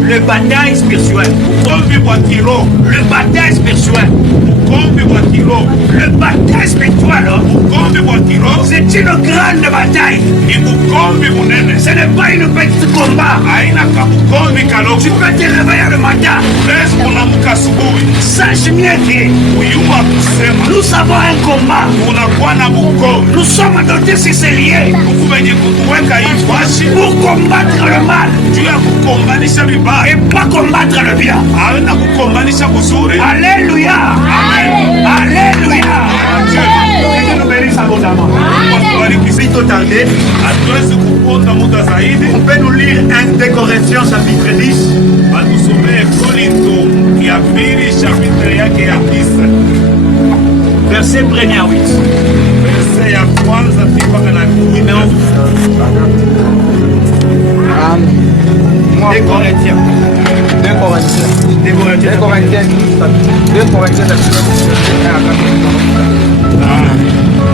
Le baptême spirituel. Le baptême spirituel. Le baptême spirituel. Le baptême spirituel. C'est une grande bataille. Ce n'est pas une petite combat. Tu peux te réveiller le matin. Sache bien que nous avons un combat. Nous sommes dotés sur ces liens pour combattre le mal et pas combattre le bien. Alléluia. Alléluia. On peut nous lire 1 Corinthiens chapitre 10. Verset 1 à 8. Des Corinthiens.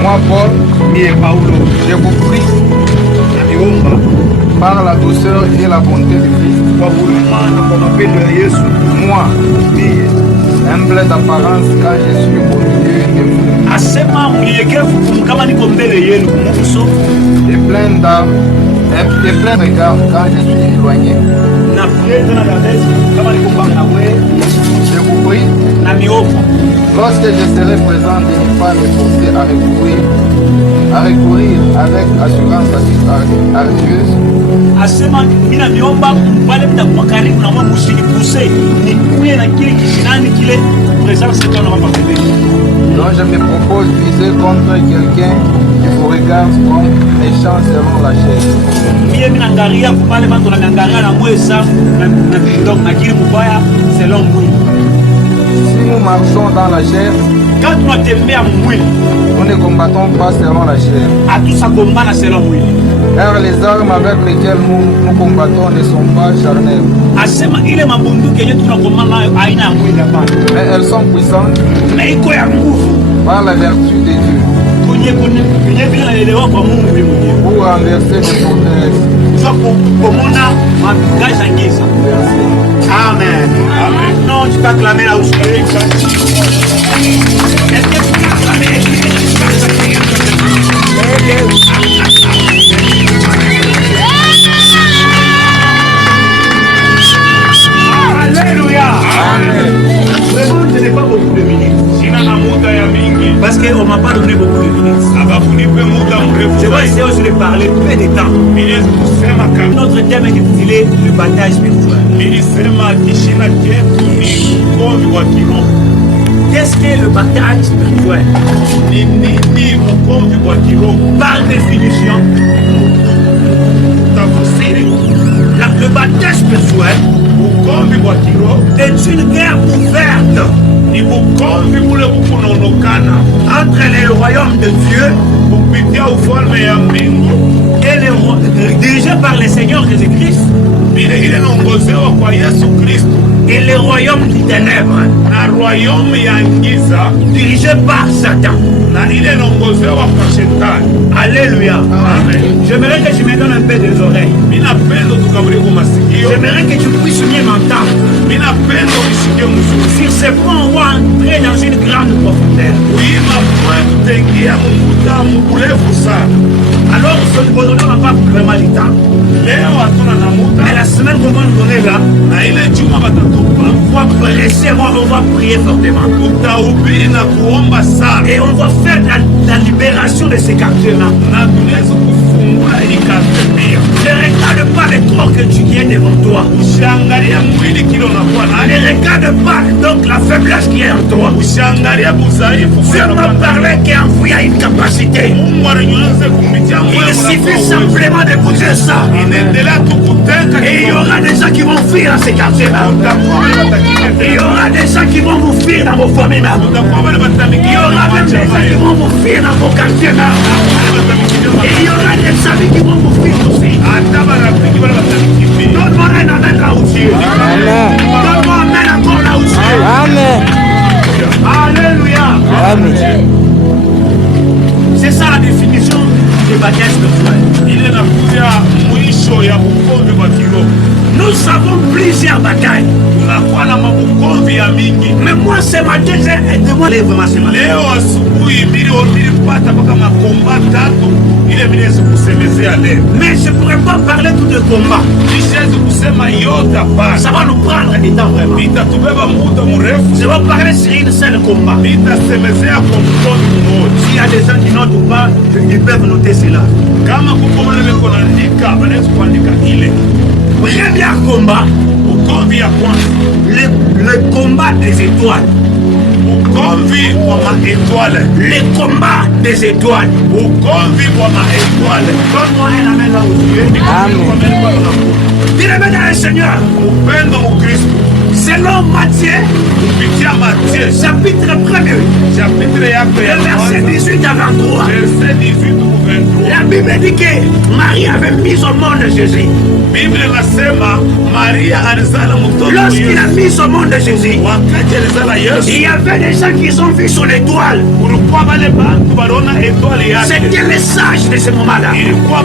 Moi, Paul, je vous prie par la douceur et la bonté de Christ. Moi, humble d'apparence quand je suis au milieu de vous. Et plein d'âme et plein de regard quand je suis éloigné. Je vous prie, lorsque je serai présent, de ne pas me forcer à recourir avec assurance hargneuse. Donc je me propose d'user contre quelqu'un qui vous regarde comme méchant selon la chair. Si nous marchons dans la chair, nous ne combattons pas selon la chair. Car les armes avec lesquelles nous combattons ne sont pas charnelles. Mais elles sont puissantes par la vertu de Dieu pour renverser les forteresses. Amen. Amen. Non, tu peux acclamer là où tu es. Est-ce que tu peux acclamer? Alléluia. Amen. Vraiment, je n'ai pas beaucoup de minutes. Parce qu'on ne m'a pas donné beaucoup de minutes. Je vais essayer aussi de parler peu de temps. Notre thème est intitulé le baptême spirituel. Qu'est-ce qu'est le baptême spirituel? Par définition, le baptême spirituel est une guerre ouverte entre les royaumes de Dieu et les dirigés par le Seigneur Jésus-Christ et les royaumes du ténèbre dirigés par Satan. Alléluia. J'aimerais que tu me donnes un peu des oreilles. J'aimerais que tu puisses mieux m'entendre. Sur ce point, on va entrer dans une grande profondeur. Alors, aujourd'hui, on n'a pas vraiment le temps. Mais la semaine qu'on va nous donner là, on va presser, on va prier fortement. Et on va faire la libération de ces quartiers-là. Ne regarde pas les corps que tu viens devant toi. Ne regarde pas donc la faiblesse qui est en toi. Dieu m'a parlé qu'en vous il y a une capacité. Il suffit simplement de bouger ça. Et il y aura des gens qui vont fuir à ces quartiers-là. Il y aura des gens qui vont vous fuir dans vos familles. Il y aura même des gens qui vont vous fuir dans vos quartiers-là. Et il y aura des amis qui vont vous fuir aussi. Donne-moi un amen là où tu es. Donne-moi un amen encore là où tu es. Amen. Alléluia. Amen. C'est ça la définition du bataille spirituelle. ile nakuja mwisho ya bukombe wa kiroho. Nous avons plusieurs batailles. Tunakuwa na mabukombe ya mingi. Mais moi ce matin j'ai demandé vraiment ce matin. Leo asubuhi nilipata mpaka makomba 3 ile mimi naweza kusemezea leo. Mais je pourrais pas parler tout de combat. Siwezi kusema yote hapa. Ça va nous prendre du temps vraiment. Itatubeba muda mrefu. Je vais parler sur une seule combat. Nitasemezea kwa mkono mmoja. S'il y a des gens qui notent pas, ils peuvent noter cela. Kama kuko wale wako naandika, wanaweza kuandika ile. Premier combat, ukomvi ya kwanza. Le combat des étoiles. Ukomvi wa maétoile. Le combat des étoiles. Ukomvi wa maétoile. Donne-moi un amen là où tu es. Amen. Dis-le dans le Seigneur. Upendo Mkristo. Selon Matthieu, kupitia Matthieu chapitre 1er, chapitre yako ya verset 18 à 23. Verset 18 au 23. La Bible dit que Marie avait mis au monde Jésus. Bible inasema Maria alizala mtoto Yesu. Lorsqu'il a mis au monde Jésus, wakati alizala Yesu, il y avait des gens qui ont vu son étoile. Kulikuwa wale bantu baliona étoile yake. C'était les sages de ce moment-là. Ilikuwa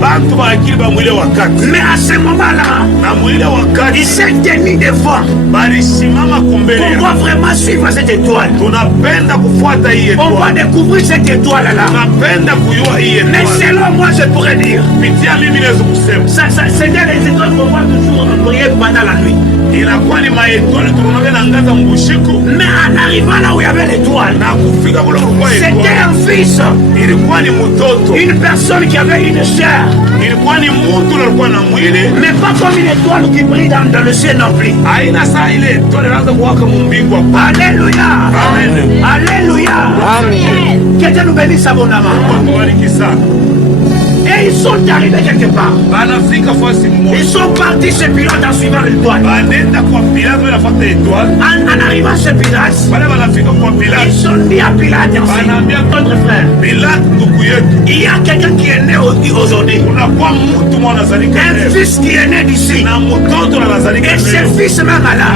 bantu wa akili ba mwile wakati. Mais à ce moment-là, na mwile wakati il s'est tenu devant. Balisimama kumbele. On va vraiment suivre cette étoile. Tunapenda kufuata hii étoile. On va découvrir cette étoile-là. Tunapenda kujua hii étoile. Mais selon moi, je pourrais dire. Pitia mimi naweza kusema. C'est les étoiles qu'on voit toujours briller pendant la nuit. Inakuwa ni maétoile tunaona naangaza mbushiku. Mais en arrivant là où il y avait l'étoile, na kufika kule kulikuwa étoile. C'était un fils. Ilikuwa ni mtoto. Une personne qui avait une chair. Ilikuwa ni mtu alikuwa na mwili. Mais pas comme une étoile qui brille dans le ciel non plus. Haina saa ile étoile inaanza kuwaka mbingu hapa. Alléluia. Amen. Alléluia. Amen. Que Dieu nous bénisse abondamment. Tubariki sana. Et ils sont arrivés quelque part. Ils sont partis chez Pilate en suivant l'étoile. En arrivant chez Pilate, ils sont dit à Pilate, notre frère, il y a quelqu'un qui est né aujourd'hui. Un fils qui est né d'ici. Et ce fils même là,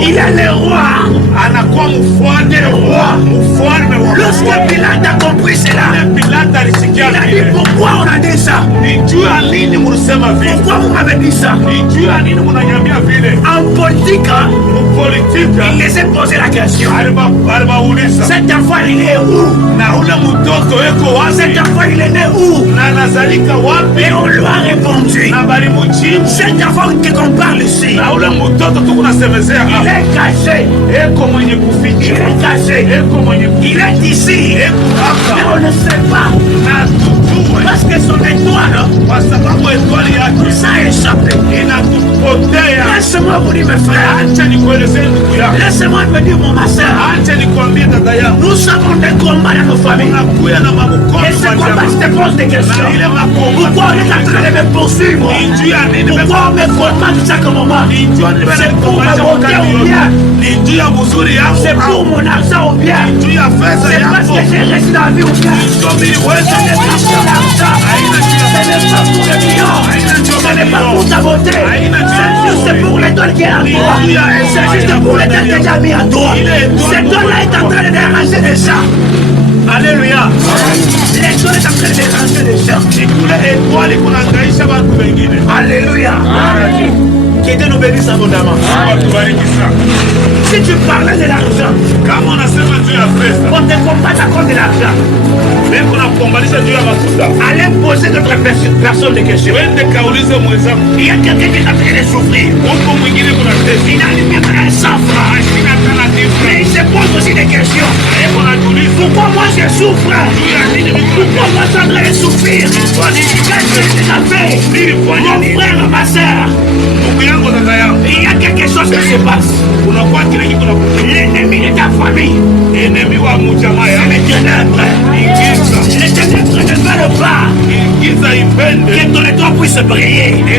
il est le roi. Le roi. Lorsque Pilate a compris cela, il a dit pourquoi on a dit ça? Pourquoi vous m'avez dit ça? En politique, il les a posé la question. Cet enfant il est où? Cet enfant il est né où? Et on lui a répondu, cet enfant qu'on parle ici, il est caché. Il est caché. Il est ici. Mais on ne sait pas. Parce que son étoile, ça a échappé. Laisse-moi vous dire mes frères. Laisse-moi me dire mon ma soeur. Nous avons des combats dans nos familles. Et ces combats se posent des questions. Pourquoi on est en train de me poursuivre? Pourquoi on me contacte chaque moment? C'est pour me voter ou bien? C'est pour mon argent ou bien? C'est parce que j'ai resté dans la vie ou bien? Ce n'est pas pour les millions, ce n'est pas pour ta beauté, c'est juste pour l'étoile qui est à toi, c'est juste pour l'étoile qui est déjà mis à toi. Cette étoile-là est en train de déranger des gens. Alléluia. L'étoile est en train de déranger des gens. Alléluia. Que Dieu nous bénisse abondamment. Si tu parlais de l'argent, on te combat à cause de l'argent. Allez poser d'autres personnes des questions. Il y a quelqu'un qui est en train de souffrir. Il n'a même pas un sang franc. Mais il se pose aussi des questions. Pourquoi moi je souffre? Pourquoi moi je suis en train de souffrir? Qu'est-ce que j'ai fait? Mon frère, ma soeur, il y a quelque chose qui se passe. L'ennemi de ta famille, c'est les ténèbres. Les ténèbres ne veulent pas que ton étoile puisse briller. Que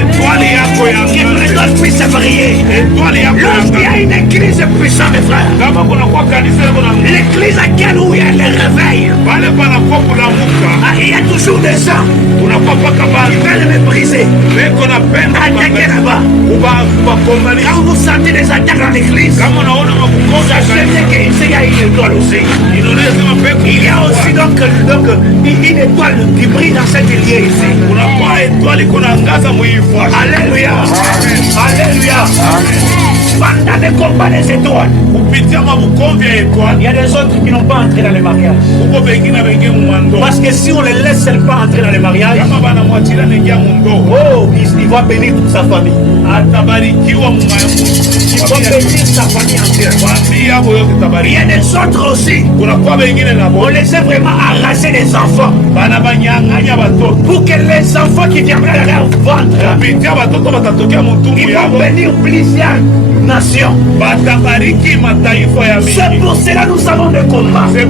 ton étoile puisse briller. Lorsqu'il y a une église puissante, mes frères, l'église à laquelle où il y a le réveil, il y a tout toujours des gens qui veulent me briser. Attaquez là-bas. Quand vous sentez des attaques dans l'église, sachez bien qu'il y a une étoile aussi. Il y a aussi donc une étoile qui brille dans cette liée ici. Alléluia. Alléluia. Pendant les combats des étoiles, il y a des autres qui n'ont pas entré dans le mariage. Parce que si on les laisse pas entrer dans le mariage, oh, il va bénir toute sa famille. Il va bénir sa famille entière. Il y a des autres aussi. On les a vraiment arraché des enfants. Pour que les enfants qui viendront dans leur ventre, ils vont bénir plusieurs nations. C'est pour cela nous avons des combats. Le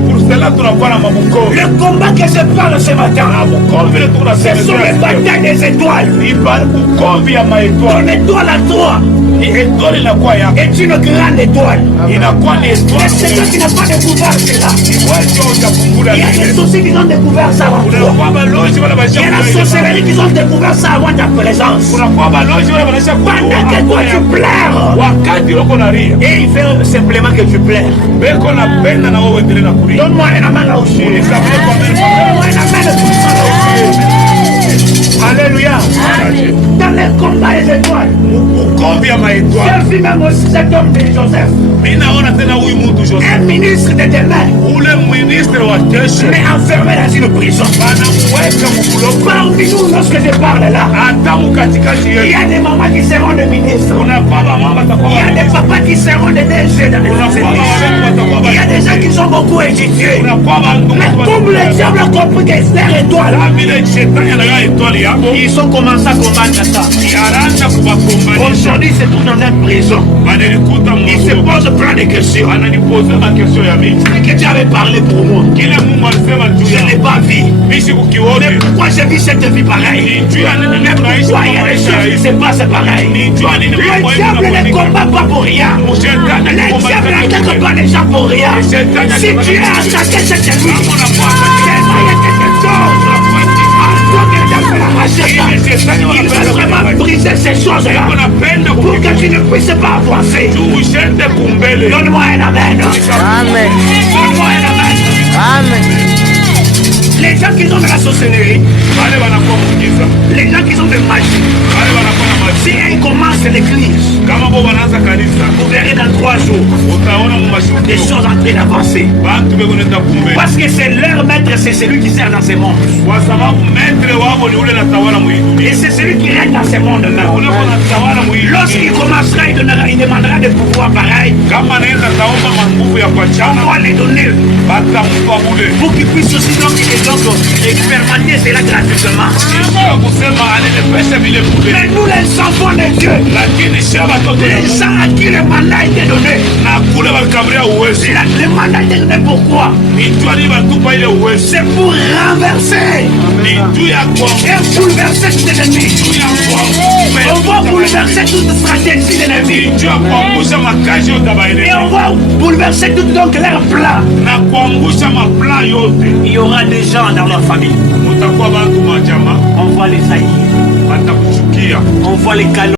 combat que je parle ce matin, ce sont les batailles des étoiles. Ton étoile à toi est une grande étoile. Mais c'est toi qui n'as pas découvert cela. Il y a des soucis qui ont découvert ça avant toi. Il y a la sorcellerie qui ont découvert ça avant ta présence. Pendant que toi tu pleures, et il fait simplement que tu pleures. Donne-moi un amen là aussi. Donne-moi un amen là aussi. Alléluia. Dans les combats des étoiles, j'ai vu même aussi cet homme de Joseph, un ministre de demain, mais enfermé dans une prison. Parmi nous, lorsque je parle là, il y a des mamans qui seront des ministres, il y a des papas qui seront des DG dans les entreprises, il y a des gens qui sont beaucoup éduqués. Mais comme le diable a compris que c'est leur étoile, ils ont commencé à combattre ça. Aujourd'hui, c'est tout dans une prison. Il se pose plein de questions. C'est que tu avais parlé pour moi. Je n'ai pas vu. Mais pourquoi j'ai vu cette vie pareille? Mais pourquoi il y a des choses qui se passent pareilles? Le diable ne combat pas pour rien. Le diable n'attaque pas les gens pour rien. Si tu es attaqué cette vie, c'est quelque chose. Il va vraiment briser ces choses-là pour que tu ne puisses pas avancer. Donne-moi un amen. Amen. Donne-moi un amen. Amen. Les gens qui ont de la sorcellerie, les gens qui ont de magie, si ils commencent l'église, vous verrez dans 3 jours des choses en train d'avancer. Parce que c'est leur maître, c'est celui qui sert dans ce monde. Et c'est celui qui règne dans ce monde-là. Lorsqu'il commencera, il demandera des pouvoirs pareils. On va les donner pour qu'ils puissent aussi expérimenter cela gratuitement. Mais nous les enfants de Dieu, les gens à qui le mandat a été donné, le mandat a été donné pourquoi? C'est pour renverser et bouleverser tout ennemi. On va bouleverser toute stratégie de l'ennemi. Et on va bouleverser tout donc leur plan. Il y aura des gens dans leur famille. On va les haïr. On va les calomnier.